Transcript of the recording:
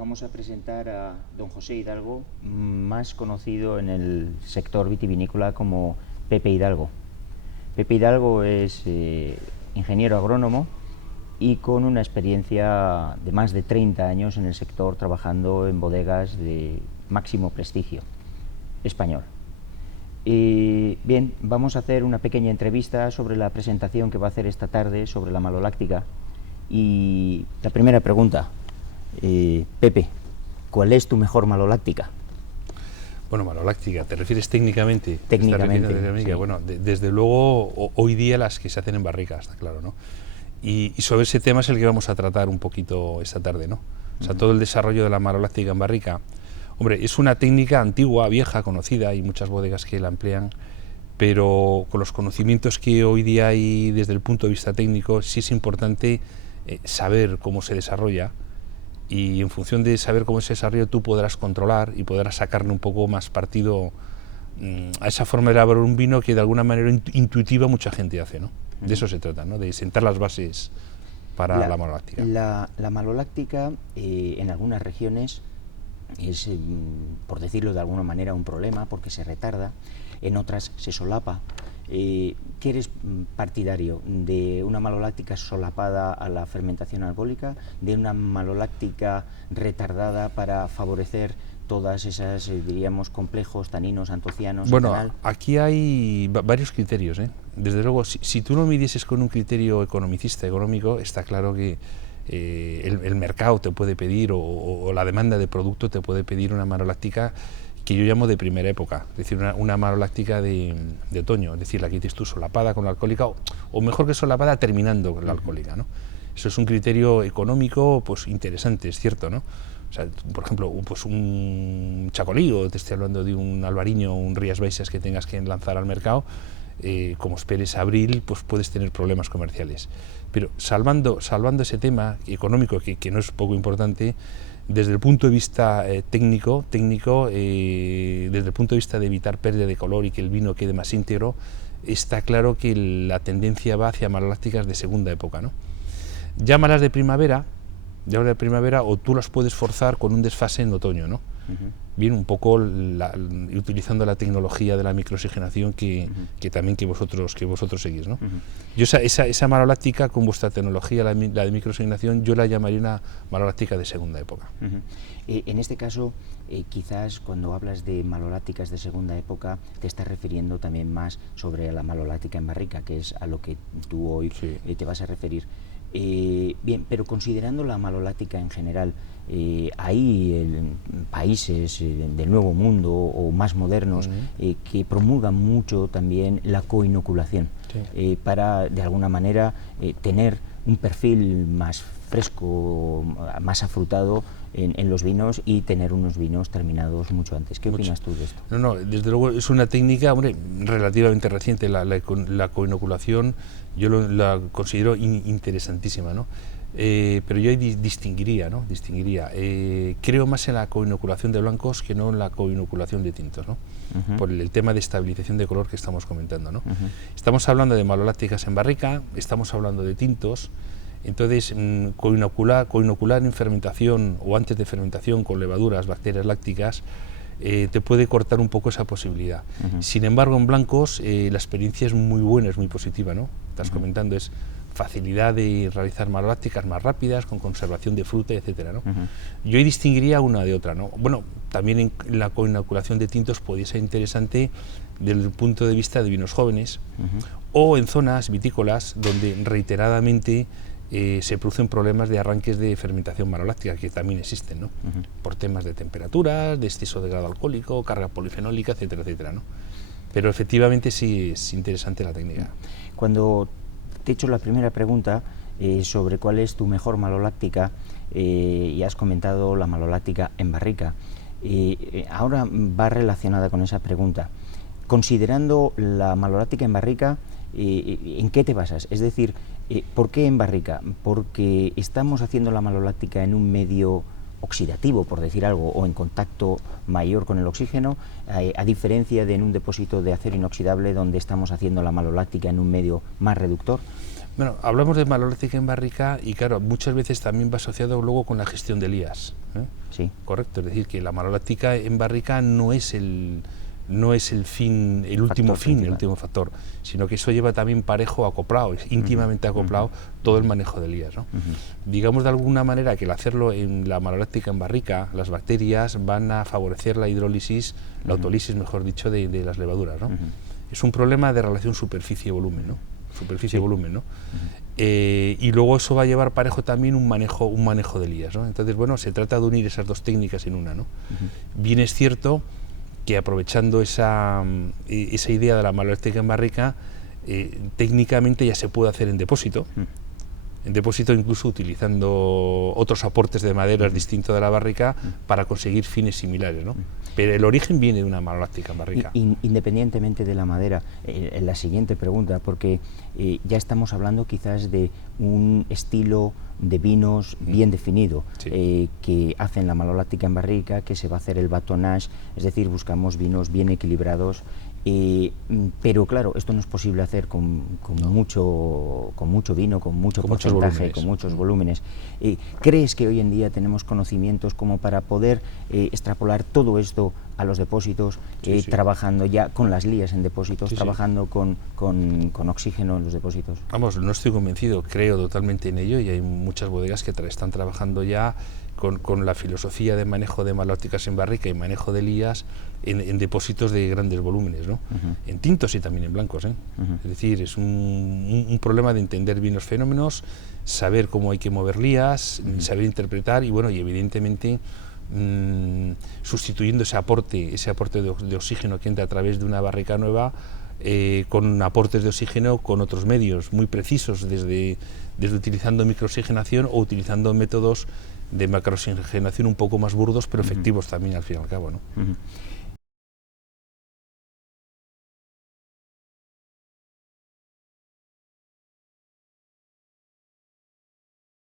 vamos a presentar a don José Hidalgo, más conocido en el sector vitivinícola como Pepe Hidalgo. Pepe Hidalgo es ingeniero agrónomo y con una experiencia de más de 30 años en el sector, trabajando en bodegas de máximo prestigio español. Bien, vamos a hacer una pequeña entrevista sobre la presentación que va a hacer esta tarde sobre la maloláctica. Y la primera pregunta, Pepe, ¿cuál es tu mejor maloláctica? Bueno, maloláctica, ¿te refieres técnicamente? Técnicamente, sí. Bueno, desde luego, hoy día las que se hacen en barrica, está claro, ¿no? Y sobre ese tema es el que vamos a tratar un poquito esta tarde, ¿no? O sea, todo el desarrollo de la maloláctica en barrica. Hombre, es una técnica antigua, vieja, conocida, hay muchas bodegas que la emplean, pero con los conocimientos que hoy día hay desde el punto de vista técnico, sí es importante saber cómo se desarrolla, y en función de saber cómo se desarrolla tú podrás controlar y podrás sacarle un poco más partido a esa forma de elaborar un vino que de alguna manera intuitiva mucha gente hace, ¿no? De eso se trata, ¿no? De sentar las bases para la maloláctica. La maloláctica en algunas regiones es, por decirlo de alguna manera, un problema porque se retarda, en otras se solapa. ¿Qué eres partidario? ¿De una maloláctica solapada a la fermentación alcohólica? ¿De una maloláctica retardada para favorecer todas esas, diríamos, complejos, taninos, antocianos? Bueno, aquí hay varios criterios, ¿eh? Desde luego, si tú lo midieses con un criterio economicista, económico, está claro que el mercado te puede pedir, o la demanda de producto te puede pedir una maloláctica que yo llamo de primera época, es decir, una maloláctica de otoño, es decir, la que tienes tú solapada con la alcohólica, o mejor que solapada terminando con la alcohólica, ¿no? Eso es un criterio económico pues interesante, es cierto, ¿no? O sea, por ejemplo, pues un chacolí, o te estoy hablando de un albariño, un Rías Baixas que tengas que lanzar al mercado, como esperes abril, pues puedes tener problemas comerciales. Pero salvando ese tema económico, que no es poco importante, desde el punto de vista técnico, desde el punto de vista de evitar pérdida de color y que el vino quede más íntegro, está claro que la tendencia va hacia malolácticas de segunda época, ¿no? Llámalas de primavera, o tú las puedes forzar con un desfase en otoño, ¿no? Bien, un poco utilizando la tecnología de la microoxigenación que vosotros seguís, ¿no? Yo esa maloláctica con vuestra tecnología, la de microoxigenación, yo la llamaría una maloláctica de segunda época. En este caso, quizás cuando hablas de malolácticas de segunda época, te estás refiriendo también más sobre la maloláctica en barrica, que es a lo que tú hoy te vas a referir. Bien, pero considerando la maloláctica en general, hay países del Nuevo Mundo o más modernos que promulgan mucho también la coinoculación, para de alguna manera tener un perfil más fresco, más afrutado en los vinos y tener unos vinos terminados mucho antes. ¿Qué opinas tú de esto? No, desde luego es una técnica, hombre, relativamente reciente. La coinoculación yo la considero interesantísima, ¿no? Pero yo distinguiría. Creo más en la coinoculación de blancos que no en la coinoculación de tintos, ¿no? Por el tema de estabilización de color que estamos comentando, ¿no? Estamos hablando de malolácticas en barrica, estamos hablando de tintos. Entonces, coinocular en fermentación o antes de fermentación con levaduras, bacterias lácticas, te puede cortar un poco esa posibilidad. Sin embargo, en blancos la experiencia es muy buena, es muy positiva, ¿no? Estás comentando, es facilidad de realizar malolácticas más rápidas, con conservación de fruta, etcétera, ¿no? Yo ahí distinguiría una de otra, ¿no? Bueno, también en la coinoculación de tintos podría ser interesante desde el punto de vista de vinos jóvenes, o en zonas vitícolas donde reiteradamente se producen problemas de arranques de fermentación maloláctica, que también existen, ¿no? Por temas de temperaturas, de exceso de grado alcohólico, carga polifenólica, etcétera, etcétera, ¿no? Pero efectivamente sí es interesante la técnica. Cuando te he hecho la primera pregunta sobre cuál es tu mejor maloláctica, y has comentado la maloláctica en barrica, ahora va relacionada con esa pregunta. Considerando la maloláctica en barrica, ¿en qué te basas? Es decir, ¿por qué en barrica? Porque estamos haciendo la maloláctica en un medio oxidativo, por decir algo, o en contacto mayor con el oxígeno, a diferencia de en un depósito de acero inoxidable donde estamos haciendo la maloláctica en un medio más reductor. Bueno, hablamos de maloláctica en barrica y claro, muchas veces también va asociado luego con la gestión de lías. Sí. Correcto, es decir, que la maloláctica en barrica no es el fin, el último fin, el último factor, sino que eso lleva también parejo acoplado, es íntimamente acoplado todo el manejo de lías, ¿no? Digamos de alguna manera que al hacerlo en la maloláctica en barrica, las bacterias van a favorecer la hidrólisis, la autólisis, mejor dicho, de las levaduras, ¿no? Es un problema de relación superficie-volumen, ¿no? Superficie-volumen, ¿no? Y luego eso va a llevar parejo también un manejo de lías, ¿no? Entonces, bueno, se trata de unir esas dos técnicas en una, ¿no? Bien es cierto que aprovechando esa idea de la maloláctica en barrica, técnicamente ya se puede hacer en depósito, incluso utilizando otros aportes de maderas distintos de la barrica para conseguir fines similares, ¿no? Pero el origen viene de una maloláctica en barrica. Independientemente de la madera, en la siguiente pregunta, porque ya estamos hablando quizás de un estilo de vinos bien definido, que hacen la maloláctica en barrica, que se va a hacer el batonnage, es decir, buscamos vinos bien equilibrados. Pero claro, esto no es posible hacer con mucho vino, con mucho porcentaje, con muchos volúmenes. ¿Crees que hoy en día tenemos conocimientos como para poder extrapolar todo esto a los depósitos, trabajando ya con las lías en depósitos, trabajando con oxígeno en los depósitos? Vamos, no estoy convencido, creo totalmente en ello, y hay muchas bodegas que están trabajando ya con la filosofía de manejo de malolácticas en barrica y manejo de lías en depósitos de grandes volúmenes, ¿no? En tintos y también en blancos, ¿eh? Es decir, es un problema de entender bien los fenómenos, saber cómo hay que mover lías, saber interpretar y, bueno, y evidentemente sustituyendo ese aporte de oxígeno que entra a través de una barrica nueva con aportes de oxígeno con otros medios muy precisos, desde utilizando microoxigenación o utilizando métodos de macrooxigenación un poco más burdos, pero efectivos también al fin y al cabo, ¿no?